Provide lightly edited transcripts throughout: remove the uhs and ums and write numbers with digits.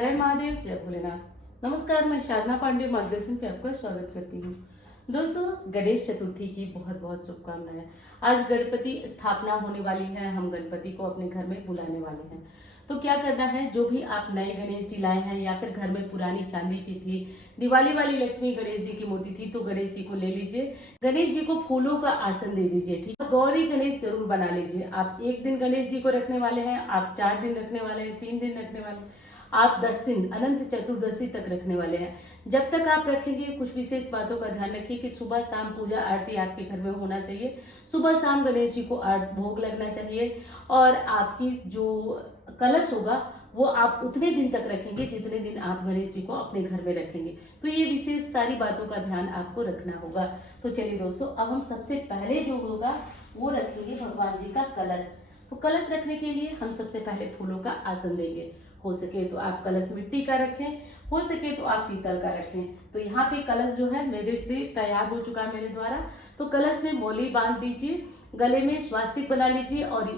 हर महादेव, जय भोलेनाथ। नमस्कार, मैं साधना पांडे मार्गदर्शन पे आपका स्वागत करती हूँ। दोस्तों, गणेश चतुर्थी की बहुत बहुत शुभकामनाएं। आज गणपति स्थापना होने वाली है, हम गणपति को अपने घर में बुलाने वाले हैं। तो क्या करना है, जो भी आप नए गणेश जी लाए हैं या फिर घर में पुरानी चांदी की थी, दिवाली वाली लक्ष्मी गणेश जी की मूर्ति थी, तो गणेश जी को ले लीजिए। गणेश जी को फूलों का आसन दे दीजिए, ठीक है। गौरी गणेश जरूर बना लीजिए। आप एक दिन गणेश जी को रखने वाले हैं, आप 4 दिन रखने वाले हैं, 3 दिन रखने वाले हैं, आप 10 दिन अनंत चतुर्दशी तक रखने वाले हैं। जब तक आप रखेंगे, कुछ विशेष बातों का ध्यान रखिए कि सुबह शाम पूजा आरती आपके घर में होना चाहिए। सुबह शाम गणेश जी को भोग लगना चाहिए। और आपकी जो कलश होगा वो आप उतने दिन तक रखेंगे जितने दिन आप गणेश जी को अपने घर में रखेंगे। तो ये विशेष सारी बातों का ध्यान आपको रखना होगा। तो चलिए दोस्तों, अब हम सबसे पहले जो होगा वो रखेंगे भगवान जी का कलश। तो कलश रखने के लिए हम सबसे पहले फूलों का आसन देंगे। हो सके तो आप कलश मिट्टी का रखें, हो सके तो आप पीतल का रखें। तो यहाँ पे कलश जो है मेरे से तैयार हो चुका है मेरे द्वारा। तो कलश में मौली बांध दीजिए, गले में स्वास्तिक बना लीजिए और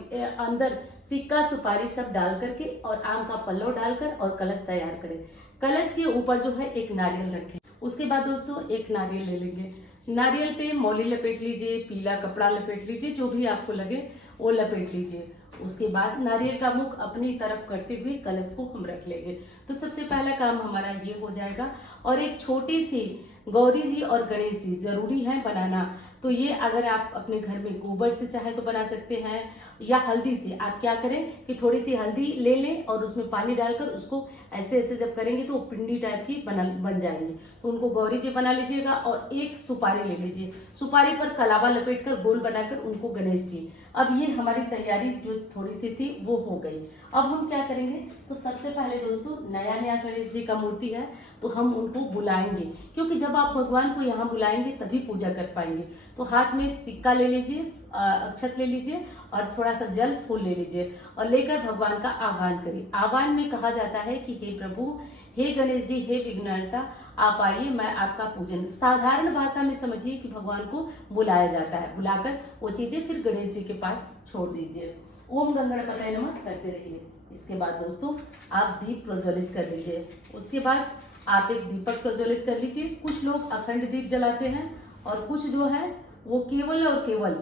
अंदर सिक्का सुपारी सब डाल करके और आम का पल्लव डालकर और कलश तैयार करें। कलश के ऊपर जो है एक नारियल रखें। उसके बाद दोस्तों एक नारियल ले लेंगे। नारियल पे मौली लपेट लीजिए, पीला कपड़ा लपेट लीजिए, जो भी आपको लगे वो लपेट लीजिए। उसके बाद नारियल का मुख अपनी तरफ करते हुए कलश को हम रख लेंगे। तो सबसे पहला काम हमारा ये हो जाएगा। और एक छोटी सी गौरी जी और गणेश जी जरूरी है बनाना। तो ये अगर आप अपने घर में गोबर से चाहे तो बना सकते हैं, या हल्दी से। आप क्या करें कि थोड़ी सी हल्दी ले लें और उसमें पानी डालकर उसको ऐसे ऐसे जब करेंगे तो वो पिंडी टाइप की बन जाएंगी। तो उनको गौरी जी बना लीजिएगा और एक सुपारी ले लीजिए। सुपारी पर कलावा लपेटकर गोल बनाकर उनको गणेश जी। अब ये हमारी तैयारी जो थोड़ी सी थी वो हो गई। अब हम क्या करेंगे, तो सबसे पहले दोस्तों नया नया गणेश जी का मूर्ति है तो हम उनको बुलाएंगे, क्योंकि जब आप भगवान को यहाँ बुलाएंगे तभी पूजा कर पाएंगे। तो हाथ में सिक्का ले लीजिए, अक्षत ले लीजिए और थोड़ा सा जल फूल ले लीजिए और लेकर भगवान का आह्वान करिए। आह्वान में कहा जाता है कि हे प्रभु, हे गणेश जी, हे विघ्नहर्ता, आप आइए, मैं आपका पूजन। साधारण भाषा में समझिए कि भगवान को बुलाया जाता है। बुलाकर वो चीजें फिर गणेश जी के पास छोड़ दीजिए। ओम गंगणपतये नमः करते रहिए। इसके बाद दोस्तों आप दीप प्रज्वलित कर लीजिए। उसके बाद आप एक दीपक प्रज्वलित कर लीजिए। कुछ लोग अखंड दीप जलाते हैं और कुछ जो है वो केवल और केवल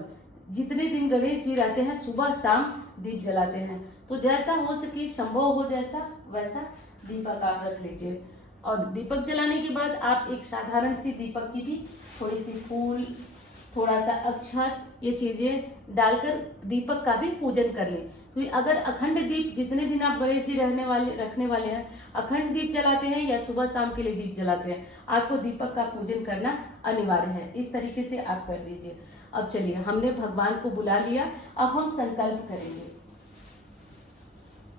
जितने दिन गणेश जी रहते हैं सुबह शाम दीप जलाते हैं। तो जैसा हो सके, संभव हो जैसा वैसा दीपक आप रख लीजिए। और दीपक जलाने के बाद आप एक साधारण सी दीपक की भी थोड़ी सी फूल, थोड़ा सा अक्षत, ये चीजें डालकर दीपक का भी पूजन कर लें। तो अगर अखंड दीप जितने दिन आप गणेश जी रखने वाले हैं अखंड दीप जलाते हैं या सुबह शाम के लिए दीप जलाते हैं, आपको दीपक का पूजन करना अनिवार्य है। इस तरीके से आप कर दीजिए। अब चलिए, हमने भगवान को बुला लिया, अब हम संकल्प करेंगे।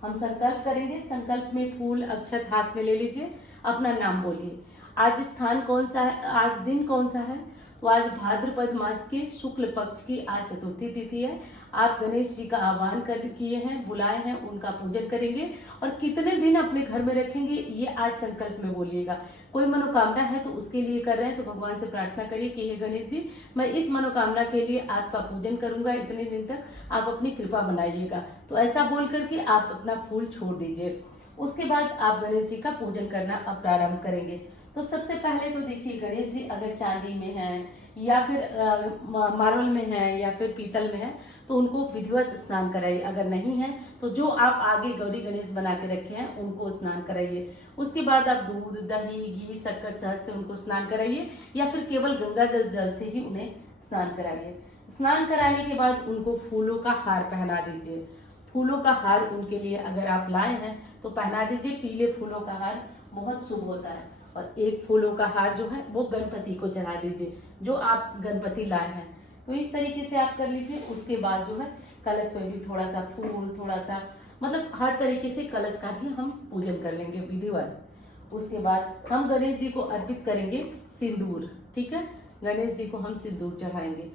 हम संकल्प करेंगे। संकल्प में फूल अक्षत हाथ में ले लीजिए, अपना नाम बोलिए। आज स्थान कौन सा है, आज दिन कौन सा है, तो आज भाद्रपद मास के शुक्ल पक्ष की आज चतुर्थी तिथि है। आप गणेश जी का आह्वान कर किए हैं, बुलाए हैं, उनका पूजन करेंगे। और कितने दिन अपने घर में रखेंगे ये आज संकल्प में बोलिएगा। कोई मनोकामना है तो उसके लिए कर रहे हैं तो भगवान से प्रार्थना करिए कि हे गणेश जी, मैं इस मनोकामना के लिए आपका पूजन करूंगा, इतने दिन तक आप अपनी कृपा बनाइएगा। तो ऐसा बोल करके आप अपना फूल छोड़ दीजिए। उसके बाद आप गणेश जी का पूजन करना अब प्रारंभ करेंगे। तो सबसे पहले तो देखिए, गणेश जी अगर चांदी में है या फिर मार्बल में है या फिर पीतल में है तो उनको विधिवत स्नान कराइए। अगर नहीं है तो जो आप आगे गौरी गणेश बना के रखे हैं उनको स्नान कराइए। उसके बाद आप दूध, दही, घी, शक्कर, शहद से उनको स्नान कराइए या फिर केवल गंगा जल से ही उन्हें स्नान कराइए। स्नान कराने के बाद उनको फूलों का हार पहना दीजिए। फूलों का हार उनके लिए अगर आप लाए हैं तो पहना दीजिए। पीले फूलों का हार बहुत शुभ होता है। और एक फूलों का हार जो है वो गणपति को चढ़ा दीजिए, जो आप गणपति लाए हैं। तो इस तरीके से आप कर लीजिए। उसके बाद जो है कलश में भी थोड़ा सा फूल, थोड़ा सा मतलब हर तरीके से कलश का भी हम पूजन कर लेंगे विधिवत। उसके बाद हम गणेश जी को अर्पित करेंगे सिंदूर। ठीक है, गणेश जी को हम सिंदूर चढ़ाएंगे।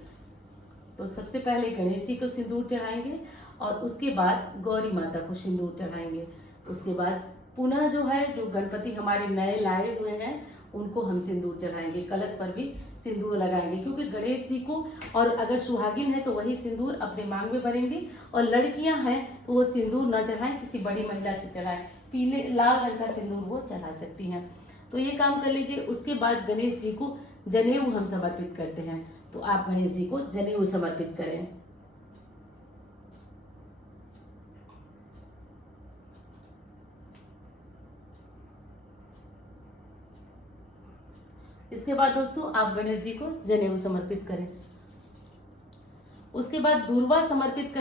तो सबसे पहले गणेश जी को सिंदूर चढ़ाएंगे और उसके बाद गौरी माता को सिंदूर चढ़ाएंगे। उसके बाद पुनः जो है जो गणपति हमारे नए लाए हुए हैं उनको हम सिंदूर चढ़ाएंगे। कलश पर भी सिंदूर लगाएंगे, क्योंकि गणेश जी को, और अगर सुहागिन है तो वही सिंदूर अपने मांग में भरेंगी और लड़कियां हैं तो वो सिंदूर न चढ़ाएं, किसी बड़ी महिला से चढ़ाएं। पीले लाल रंग का सिंदूर वो चढ़ा सकती हैं। तो ये काम कर लीजिए। उसके बाद गणेश जी को जनेऊ हम समर्पित करते हैं, तो आप गणेश जी को जनेऊ समर्पित करें। इसके बाद दोस्तों आप गणेश जी को जनेऊ समर्पित करें। उसके बाद दूर्वा समर्पित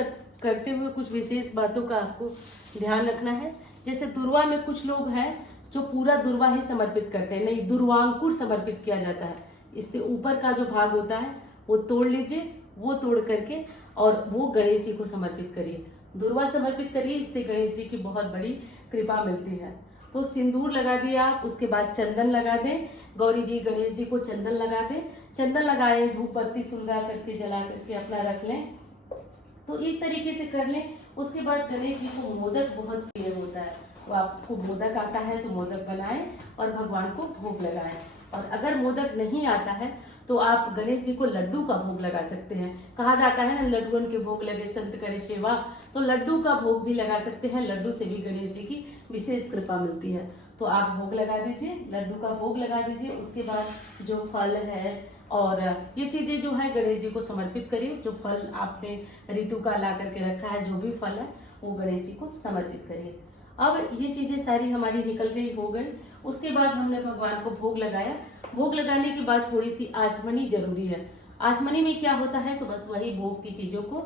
करते हुए कुछ विशेष बातों का आपको ध्यान रखना है। जैसे दूर्वा में कुछ लोग हैं जो पूरा दूर्वा ही समर्पित करते हैं, नहीं, दूर्वांकुर समर्पित किया जाता है। इससे ऊपर का जो भाग होता है वो तोड़ लीजिए, वो तोड़ करके और वो गणेश जी को समर्पित करिए। दूर्वा समर्पित करिए, इससे गणेश जी की बहुत बड़ी कृपा मिलती है। तो सिंदूर लगा दिए आप, उसके बाद चंदन लगा दें। गौरी जी गणेश जी को चंदन लगा दें। चंदन लगाए, धूप बत्ती सुलगा करके जला करके अपना रख लें। तो इस तरीके से कर लें। उसके बाद गणेश जी को मोदक बहुत प्रिय होता है, तो आपको मोदक आता है तो मोदक बनाएं और भगवान को भोग लगाएं। और अगर मोदक नहीं आता है तो आप गणेश जी को लड्डू का भोग लगा सकते हैं। कहा जाता है ना, लड्डुओं के भोग लगे संत करे सेवा, तो लड्डू का भोग भी लगा सकते हैं। लड्डू से भी गणेश जी की विशेष कृपा मिलती है। तो आप भोग लगा दीजिए, लड्डू का भोग लगा दीजिए। उसके बाद जो फल है और ये चीजें जो है गणेश जी को समर्पित करिए। जो फल आपने ऋतु का ला करके रखा है, जो भी फल है वो गणेश जी को समर्पित करिए। अब ये चीजें सारी हमारी निकल गई, हो गई। उसके बाद हमने भगवान को भोग लगाया। भोग लगाने के बाद थोड़ी सी आचमनी जरूरी है। आचमनी में क्या होता है, तो बस वही भोग की चीजों को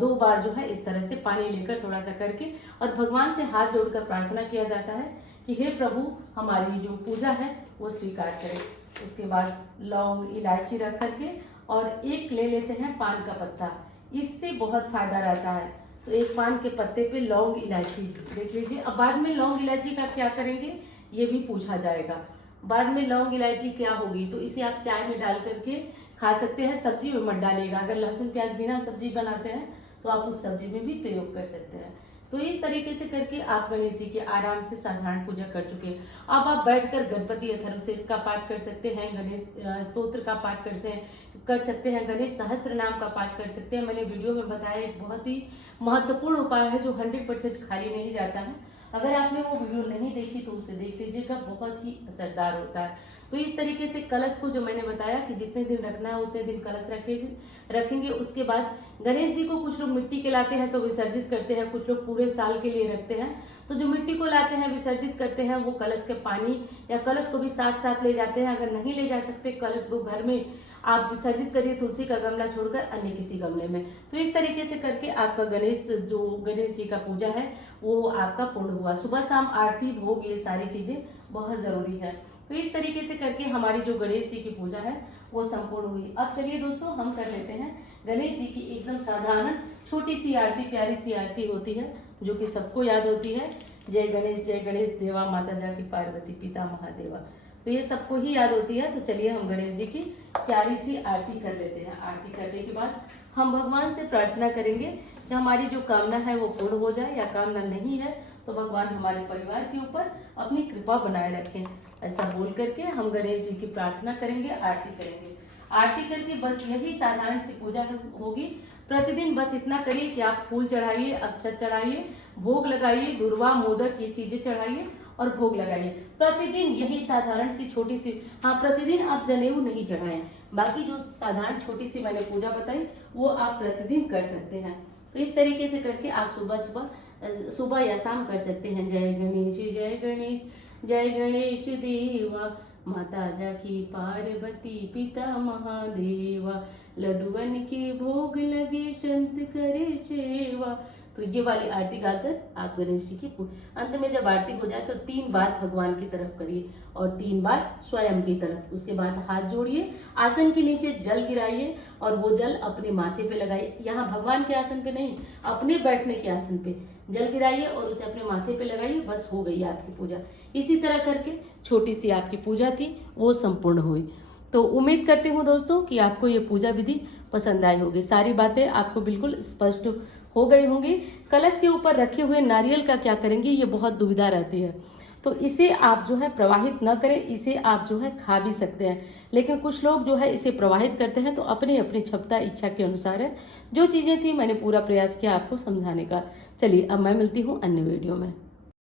2 बार जो है इस तरह से पानी लेकर थोड़ा सा करके और भगवान से हाथ जोड़कर प्रार्थना किया जाता है कि हे प्रभु, हमारी जो पूजा है वो स्वीकार करें। उसके बाद लौंग इलायची रख करके और एक ले लेते हैं पान का पत्ता। इससे बहुत फायदा रहता है। तो एक पान के पत्ते पे लौंग इलायची देख लीजिए। अब बाद में लौंग इलायची का क्या करेंगे ये भी पूछा जाएगा। बाद में लौंग इलायची क्या होगी, तो इसे आप चाय में डाल करके खा सकते हैं, सब्जी में मत डालिएगा। अगर लहसुन प्याज बिना सब्जी बनाते हैं तो आप उस सब्जी में भी प्रयोग कर सकते हैं। तो इस तरीके से करके आप गणेश जी की आराम से साधारण पूजा कर चुके हैं। अब आप बैठकर गणपति अथर्वशीष का पाठ कर सकते हैं, गणेश स्तोत्र का पाठ कर सकते हैं, गणेश सहस्त्र नाम का पाठ कर सकते हैं। मैंने वीडियो में बताया एक बहुत ही महत्वपूर्ण उपाय है जो 100% खाली नहीं जाता है। अगर आपने वो वीडियो नहीं देखी तो उसे देख लीजिएगा, बहुत ही असरदार होता है। तो इस तरीके से कलश को जो मैंने बताया कि जितने दिन रखना है उतने दिन कलश रखेंगे। उसके बाद गणेश जी को कुछ लोग मिट्टी के लाते हैं तो विसर्जित करते हैं, कुछ लोग पूरे साल के लिए रखते हैं। तो जो मिट्टी को लाते हैं विसर्जित करते हैं वो कलश के पानी या कलश को भी साथ साथ ले जाते हैं। अगर नहीं ले जा सकते कलश को घर में आप विसर्जित करिए तुलसी का गमला छोड़कर अन्य किसी गमले में। तो इस तरीके से करके आपका गणेश जी का पूजा है वो आपका पूर्ण हुआ। सुबह शाम आरती भोग ये सारी चीजें बहुत जरूरी है। तो इस तरीके से करके हमारी जो गणेश जी की पूजा है वो संपूर्ण हुई। अब चलिए दोस्तों हम कर लेते हैं गणेश जी की एकदम साधारण छोटी सी आरती, प्यारी सी आरती होती है जो कि सबको याद होती है। जय गणेश देवा, माता जाकी पार्वती, पिता महादेवा। तो ये सबको ही याद होती है। तो चलिए हम गणेश जी की प्यारी सी आरती कर लेते हैं। आरती करने के बाद हम भगवान से प्रार्थना करेंगे कि हमारी जो कामना है वो पूर्ण हो जाए, या कामना नहीं है तो भगवान हमारे परिवार के ऊपर अपनी कृपा बनाए रखें। ऐसा बोल करके हम गणेश जी की प्रार्थना करेंगे, आरती करेंगे। आरती करके बस यही साधारण सी पूजा होगी। प्रतिदिन बस इतना करिए कि आप फूल चढ़ाइए, अक्षत चढ़ाइए, भोग लगाइए, दुर्वा मोदक ये चीजें चढ़ाइए और भोग लगाइए। प्रतिदिन यही साधारण सी छोटी सी, हाँ प्रतिदिन आप जनेऊ नहीं चढ़ाएं, बाकी जो साधारण छोटी सी मैंने पूजा बताई वो आप प्रतिदिन कर सकते हैं। तो इस तरीके से करके आप सुबह या शाम कर सकते हैं। जय गणेश जय गणेश जय गणेश देवा, माता जाकी पार्वती, पिता महादेवा, लड्डुअन के भोग लगे संत करे सेवा। तो ये वाली आरती गाकर आप गणेश जी की अंत में जब आरती हो जाए तो 3 बार भगवान की तरफ करिए और 3 बार स्वयं की तरफ। उसके बाद हाथ जोड़िए, आसन के नीचे जल गिराइए और वो जल अपने माथे पे लगाइए। यहाँ भगवान के आसन पे नहीं, अपने बैठने के आसन पे जल गिराइए और उसे अपने माथे पे लगाइए। बस हो गई आपकी पूजा। इसी तरह करके छोटी सी आपकी पूजा थी वो संपूर्ण हुई। तो उम्मीद करती हूँ दोस्तों कि आपको ये पूजा विधि पसंद आई होगी। सारी बातें आपको बिल्कुल स्पष्ट हो गई होंगी। कलश के ऊपर रखे हुए नारियल का क्या करेंगे, ये बहुत दुविधा रहती है। तो इसे आप जो है प्रवाहित न करें, इसे आप जो है खा भी सकते हैं। लेकिन कुछ लोग जो है इसे प्रवाहित करते हैं, तो अपनी अपनी क्षमता इच्छा के अनुसार है। जो चीज़ें थी मैंने पूरा प्रयास किया आपको समझाने का। चलिए अब मैं मिलती हूँ अन्य वीडियो में।